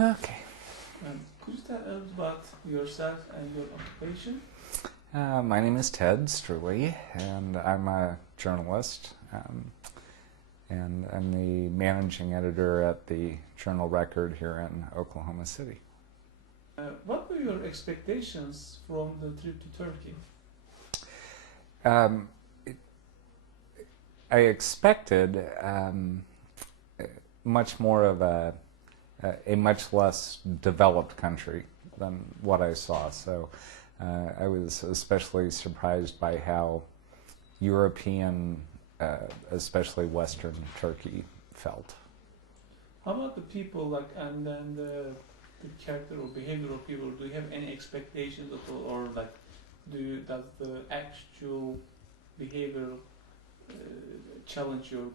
Okay. Could you tell us about yourself and your occupation? My name is Ted Streuli, and I'm a journalist, and I'm the managing editor at the Journal Record here in Oklahoma City. What were your expectations from the trip to Turkey? Um, I expected much more of a much less developed country than what I saw. So I was especially surprised by how European, especially Western Turkey, felt. How about the people, and then the character or behavior of people? Do you have any expectations at all, or does the actual behavior challenge your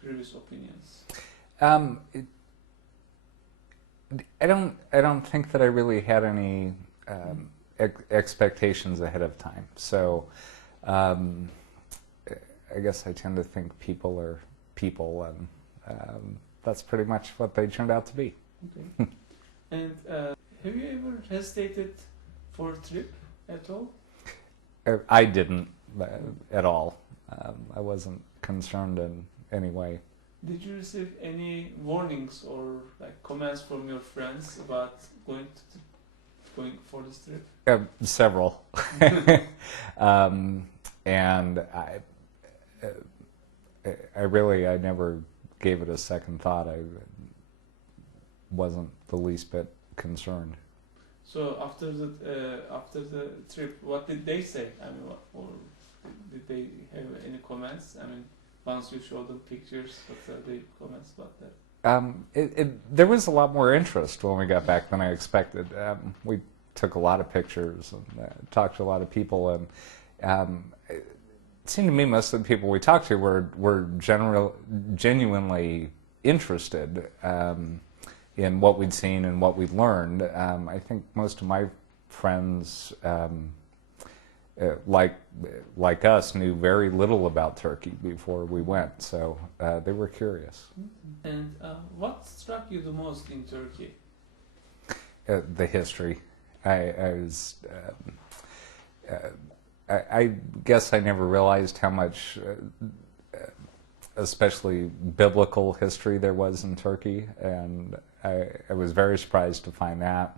previous opinions? I don't think that I really had any expectations ahead of time. So I guess I tend to think people are people, and that's pretty much what they turned out to be. Okay. And have you ever hesitated for a trip at all? I didn't at all. I wasn't concerned in any way. Did you receive any warnings or comments from your friends about going for this trip? Several. And I never gave it a second thought. I wasn't the least bit concerned. So after the trip, what did they say? I mean, or did they have any comments? I mean, once you showed them pictures, what are the comments about that? There was a lot more interest when we got back than I expected. We took a lot of pictures and talked to a lot of people, and it seemed to me most of the people we talked to were genuinely interested in what we'd seen and what we'd learned. I think most of my friends, like us, knew very little about Turkey before we went, so they were curious. And what struck you the most in Turkey? The history. I guess I never realized how much, especially biblical history, there was in Turkey, and I was very surprised to find that.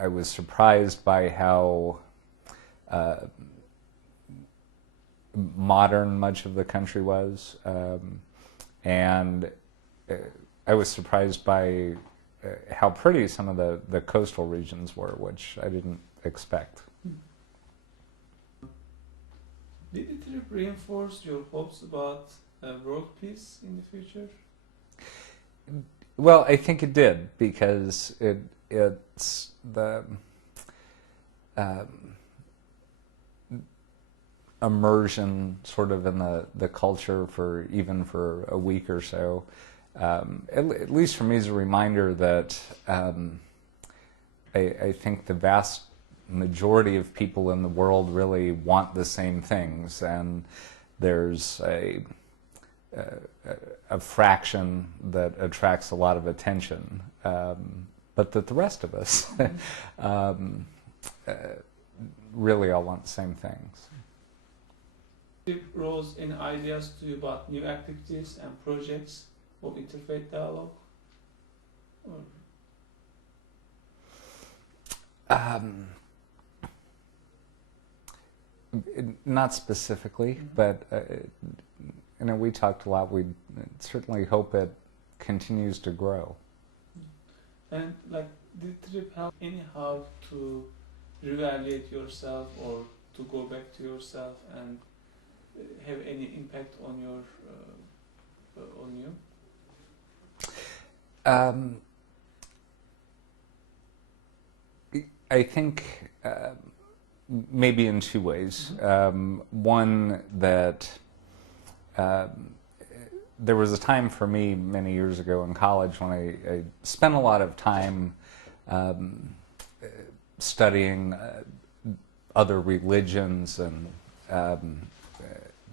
I was surprised by how modern much of the country was, and I was surprised by how pretty some of the coastal regions were, which I didn't expect. Did the trip reinforce your hopes about world peace in the future? Well, I think it did, because it's the immersion sort of in the culture even for a week or so, at least for me, is a reminder that I think the vast majority of people in the world really want the same things, and there's a fraction that attracts a lot of attention, but that the rest of us really all want the same things. It rose in ideas to you about new activities and projects of interfaith dialogue? Not specifically, but we talked a lot. We certainly hope it continues to grow. And did the trip help anyhow to reevaluate yourself, or to go back to yourself and have any impact on your on you? I think maybe in two ways. One, that there was a time for me many years ago in college when I spent a lot of time studying other religions, and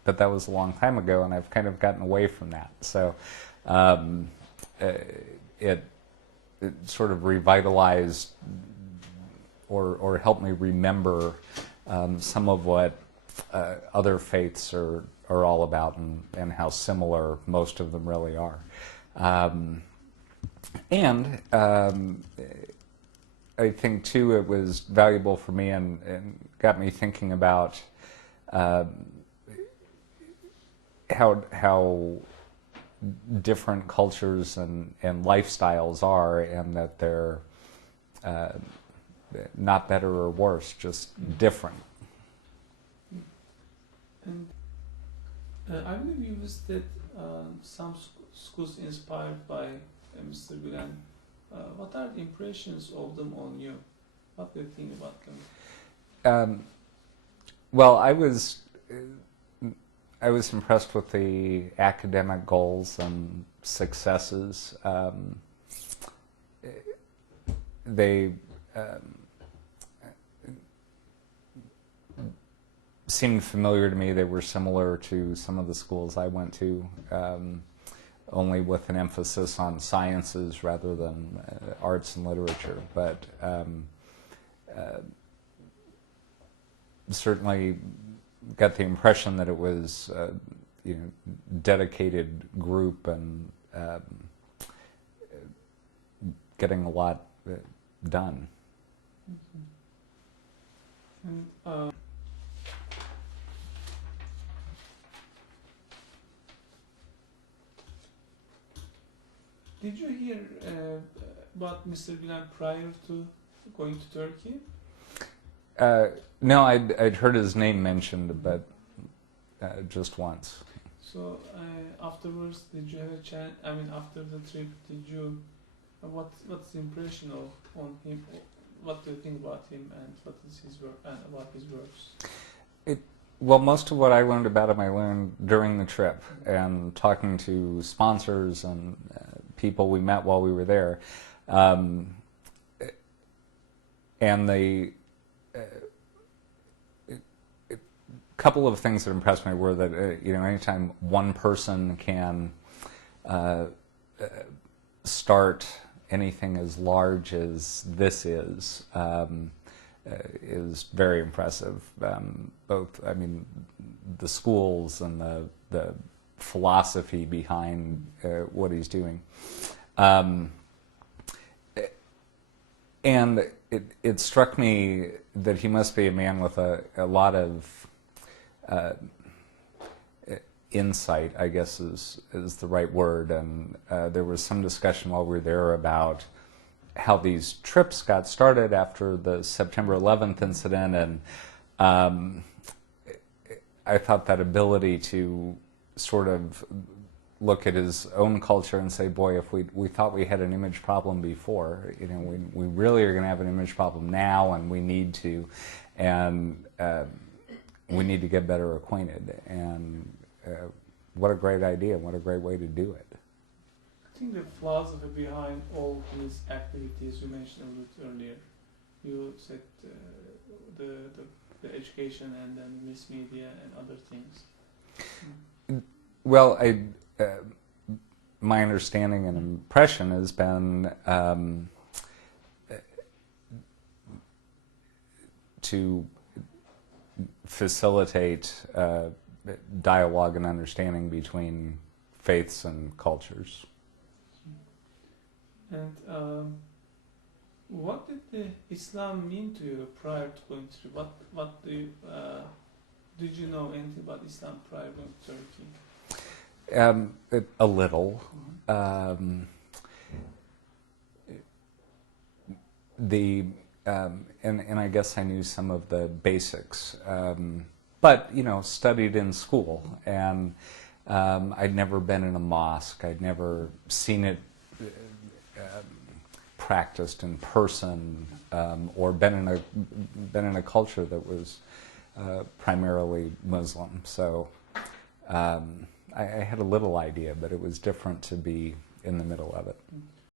but that was a long time ago, and I've kind of gotten away from that. So it sort of revitalized or helped me remember some of what other faiths are all about, and how similar most of them really are. And I think, too, it was valuable for me and got me thinking about how different cultures and lifestyles are, and that they're not better or worse, just different. And I believe you visited some schools inspired by Mr. Gülen. What are the impressions of them on you? What do you think about them? Well, I was impressed with the academic goals and successes. They seemed familiar to me. They were similar to some of the schools I went to, only with an emphasis on sciences rather than arts and literature. But certainly got the impression that it was dedicated group and getting a lot done. Mm-hmm. And, did you hear about Mr. Gülen prior to going to Turkey? No, I'd heard his name mentioned, but just once. So afterwards, did you have a chance? I mean, after the trip, did you? What's the impression on him? What do you think about him, and what is his work and about his works? Well, most of what I learned about him, I learned during the trip, and talking to sponsors and people we met while we were there, and the couple of things that impressed me were that anytime one person can start anything as large as this is very impressive. Both, I mean, the schools and the philosophy behind what he's doing, and it struck me that he must be a man with a lot of insight, I guess is the right word. And there was some discussion while we were there about how these trips got started after the September 11th incident, and I thought that ability to sort of look at his own culture and say, boy, if we thought we had an image problem before, we really are going to have an image problem now, and we need to get better acquainted. And what a great idea, what a great way to do it. I think the philosophy behind all these activities you mentioned a little earlier, you said the education and then mass media and other things. Well, my understanding and impression has been to facilitate dialogue and understanding between faiths and cultures. And what did the Islam mean to you prior to going to Turkey? What did you know anything about Islam prior to going to Turkey? A little. And I guess I knew some of the basics, but studied in school, and I'd never been in a mosque. I'd never seen it practiced in person, or been in a culture that was primarily Muslim. So I had a little idea, but it was different to be in the middle of it.